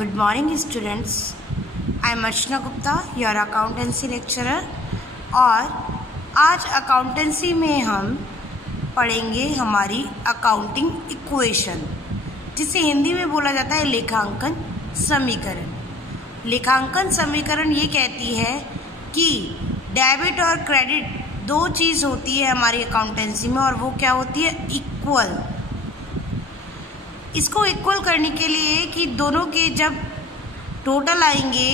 Good morning students. I am Archana Gupta, your accountancy lecturer. और आज accountancy में हम पढ़ेंगे हमारी अकाउंटिंग इक्वेशन, जिसे हिंदी में बोला जाता है लेखांकन समीकरण। लेखांकन समीकरण ये कहती है कि डेबिट और क्रेडिट दो चीज़ होती है हमारी अकाउंटेंसी में, और वो क्या होती है? इक्वल। इसको इक्वल करने के लिए कि दोनों के जब टोटल आएंगे,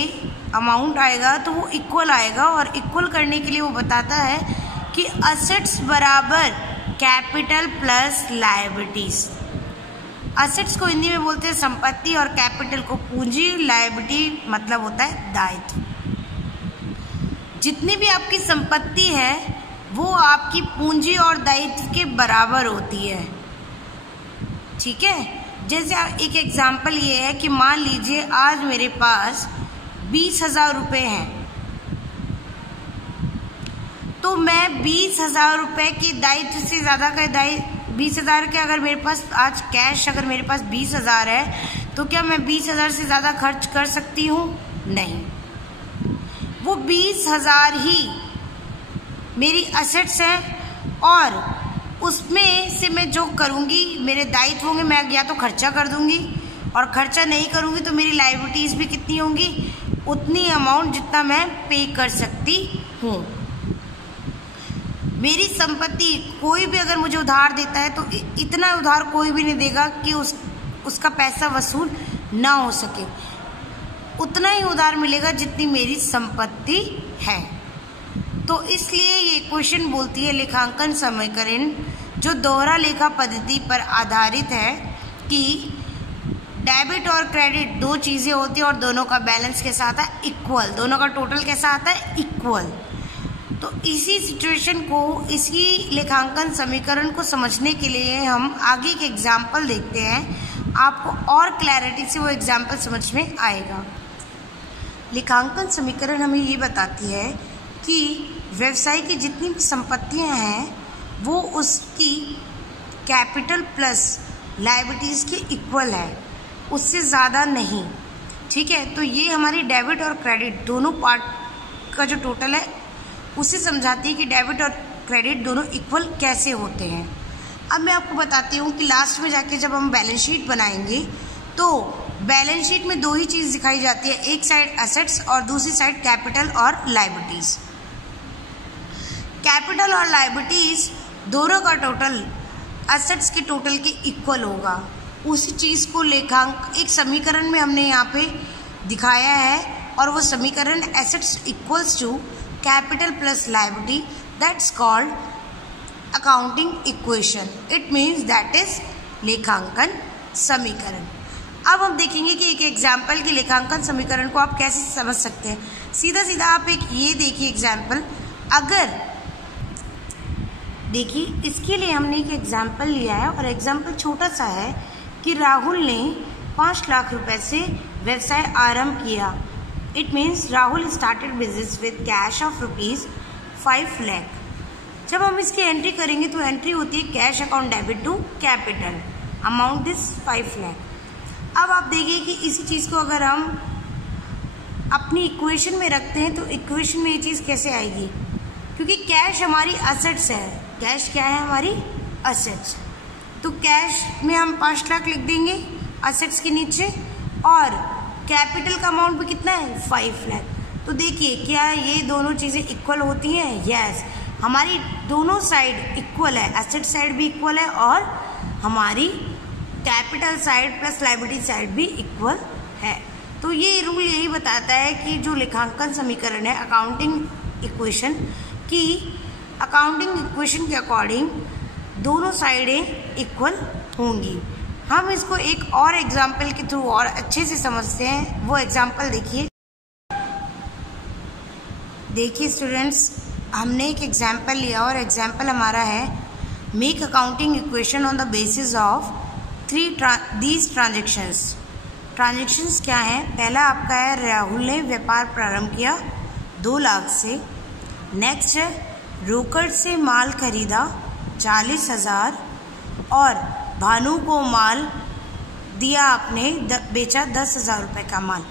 अमाउंट आएगा तो वो इक्वल आएगा, और इक्वल करने के लिए वो बताता है कि असेट्स बराबर कैपिटल प्लस लायबिलिटीज। असेट्स को हिंदी में बोलते हैं संपत्ति, और कैपिटल को पूंजी, लायबिलिटी मतलब होता है दायित्व। जितनी भी आपकी संपत्ति है वो आपकी पूंजी और दायित्व के बराबर होती है, ठीक है। जैसे एक एग्जाम्पल ये है कि मान लीजिए आज मेरे पास 20,000 रुपये हैं, तो मैं 20,000 रुपये के दायित्व से ज़्यादा का 20,000 के, अगर मेरे पास आज कैश अगर मेरे पास 20,000 है तो क्या मैं 20,000 से ज़्यादा खर्च कर सकती हूँ? नहीं। वो 20,000 ही मेरी असेट्स हैं, और उसमें से मैं जो करूँगी, मेरे दायित्व होंगे, मैं या तो खर्चा कर दूँगी, और खर्चा नहीं करूँगी तो मेरी लायबिलिटीज़ भी कितनी होंगी? उतनी अमाउंट जितना मैं पे कर सकती हूँ। मेरी संपत्ति, कोई भी अगर मुझे उधार देता है तो इतना उधार कोई भी नहीं देगा कि उसका पैसा वसूल ना हो सके। उतना ही उधार मिलेगा जितनी मेरी संपत्ति है। तो इसलिए ये क्वेश्चन बोलती है लेखांकन समीकरण, जो दोहरा लेखा पद्धति पर आधारित है, कि डेबिट और क्रेडिट दो चीज़ें होती हैं और दोनों का बैलेंस कैसा आता है? इक्वल। दोनों का टोटल कैसा आता है? इक्वल। तो इसी सिचुएशन को, इसी लेखांकन समीकरण को समझने के लिए हम आगे एक एग्जाम्पल देखते हैं। आपको और क्लैरिटी से वो एग्जाम्पल समझ में आएगा। लेखांकन समीकरण हमें ये बताती है कि व्यवसाय की जितनी भी संपत्तियां हैं वो उसकी कैपिटल प्लस लायबिलिटीज़ के इक्वल है, उससे ज़्यादा नहीं, ठीक है। तो ये हमारी डेबिट और क्रेडिट दोनों पार्ट का जो टोटल है उसे समझाती है कि डेबिट और क्रेडिट दोनों इक्वल कैसे होते हैं। अब मैं आपको बताती हूँ कि लास्ट में जाके जब हम बैलेंस शीट बनाएंगे तो बैलेंस शीट में दो ही चीज़ दिखाई जाती है, एक साइड असेट्स और दूसरी साइड कैपिटल और लायबिलिटीज़। कैपिटल और लायबिलिटीज़ दोनों का टोटल असेट्स के टोटल के इक्वल होगा। उसी चीज़ को एक समीकरण में हमने यहाँ पे दिखाया है, और वो समीकरण assets equals to capital plus liability, that's called accounting equation. It means that is लेखांकन समीकरण। अब हम देखेंगे कि एक एग्जाम्पल की लेखांकन समीकरण को आप कैसे समझ सकते हैं। सीधा सीधा आप एक ये देखिए एग्जाम्पल। अगर देखिए, इसके लिए हमने एक एग्जाम्पल लिया है, और एग्जाम्पल छोटा सा है कि राहुल ने 5 लाख रुपए से व्यवसाय आरंभ किया। It means Rahul started business with cash of ₹5 lakh. जब हम इसकी एंट्री करेंगे तो एंट्री होती है cash account debit to capital, amount is 5 lakh. अब आप देखिए कि इसी चीज़ को अगर हम अपनी इक्वेशन में रखते हैं तो इक्वेशन में ये चीज़ कैसे आएगी? क्योंकि कैश हमारी असेट्स है। कैश क्या है? हमारी असेट्स। तो कैश में हम 5 लाख लिख देंगे असेट्स के नीचे, और कैपिटल का अमाउंट भी कितना है? 5 लाख। तो देखिए, क्या ये दोनों चीज़ें इक्वल होती हैं? यस, हमारी दोनों साइड इक्वल है, एसेट साइड भी इक्वल है और हमारी capital side plus liability side भी इक्वल है। तो ये रूल यही बताता है कि जो लेखांकन समीकरण है अकाउंटिंग इक्वेशन की, अकाउंटिंग इक्वेशन के अकॉर्डिंग दोनों साइडें इक्वल होंगी। हम इसको एक और एग्जाम्पल के थ्रू और अच्छे से समझते हैं। वो एग्जाम्पल देखिए स्टूडेंट्स, हमने एक एग्जाम्पल लिया, और एग्जाम्पल हमारा है make accounting equation on the basis of these transactions. Transactions क्या हैं? पहला आपका है, राहुल ने व्यापार प्रारंभ किया 2 लाख से। नेक्स्ट है, रोकड़ से माल खरीदा 40,000, और भानु को माल दिया आपने, बेचा 10,000 रुपये का माल।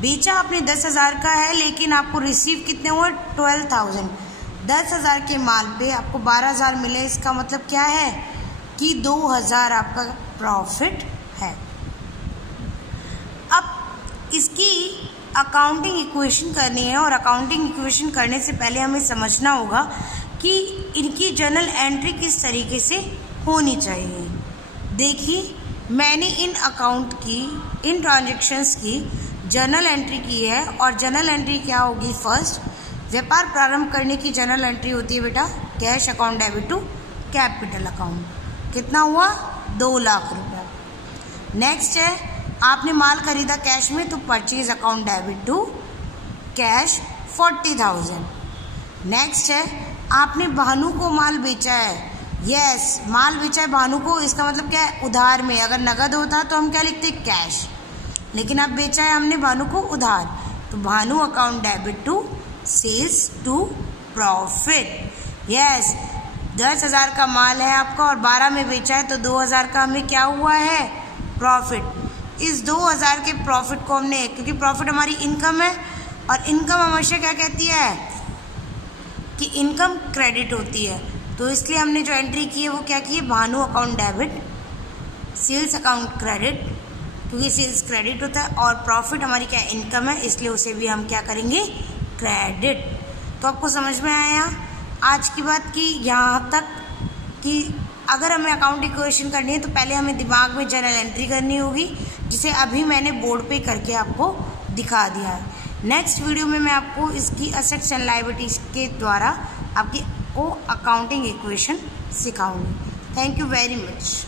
बेचा आपने 10,000 का है, लेकिन आपको रिसीव कितने हुए? 12,000। 10,000 के माल पे आपको 12,000 मिले। इसका मतलब क्या है कि 2,000 आपका प्रॉफिट है। अब इसकी अकाउंटिंग इक्वेशन करनी है, और अकाउंटिंग इक्वेशन करने से पहले हमें समझना होगा कि इनकी जर्नल एंट्री किस तरीके से होनी चाहिए। देखिए, मैंने इन अकाउंट की, इन ट्रांजैक्शंस की जर्नल एंट्री की है, और जर्नल एंट्री क्या होगी? फर्स्ट, व्यापार प्रारंभ करने की जर्नल एंट्री होती है बेटा cash account debit to capital account. कितना हुआ? 2 लाख रुपया। नेक्स्ट है, आपने माल खरीदा कैश में, तो purchase account debit to cash 40,000। Next है, आपने भानु को माल बेचा है। यस, माल बेचा है भानु को, इसका मतलब क्या है? उधार में। अगर नगद होता तो हम क्या लिखते? कैश। लेकिन अब बेचा है हमने भानु को उधार, तो Bhanu account debit to sales to profit. Yes, 10,000 का माल है आपका और 12 में बेचा है, तो 2,000 का हमें क्या हुआ है? प्रॉफिट। इस 2,000 के प्रॉफिट को हमने, क्योंकि प्रॉफिट हमारी इनकम है, और इनकम हमेशा क्या कहती है कि इनकम क्रेडिट होती है, तो इसलिए हमने जो एंट्री की है वो क्या की है? Bhanu account debit, sales account credit, क्योंकि सेल्स क्रेडिट होता है, और प्रॉफिट हमारी क्या? इनकम है, इसलिए उसे भी हम क्या करेंगे? क्रेडिट। तो आपको समझ में आया आज की बात की यहाँ तक कि अगर हमें अकाउंट इक्वेशन करनी है तो पहले हमें दिमाग में जर्नल एंट्री करनी होगी, जिसे अभी मैंने बोर्ड पे करके आपको दिखा दिया है। नेक्स्ट वीडियो में मैं आपको इसकी असेट्स एंड लायबिलिटीज के द्वारा आपकी वो अकाउंटिंग इक्वेशन सिखाऊंगी। Thank you very much.